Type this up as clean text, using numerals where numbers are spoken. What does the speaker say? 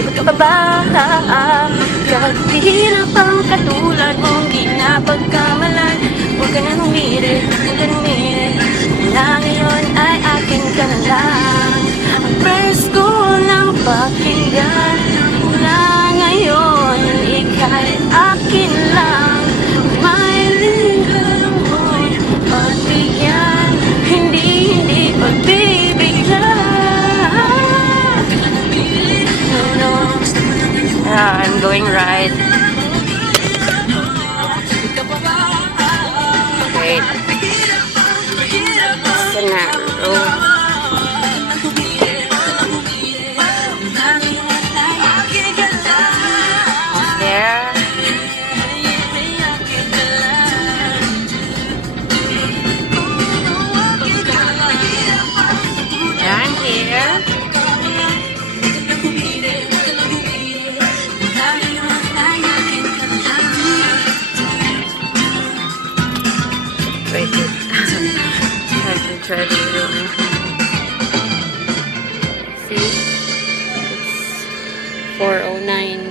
Di ka pa ba? Kahit hirap ang katulad mong di na pagkamalan. Huwag ka na humiri, huwag ka na humiri. Na ngayon ay akin ka na lang. Ang presko ng pakinggan. Na ngayon ika'y akin lang. May lingkang mo'y pagbigyan. Hindi pagbibigyan. No. I'm going right. Wait. Senaro. There. Down here. Wait. I have to try to do it. See? It's 4:09.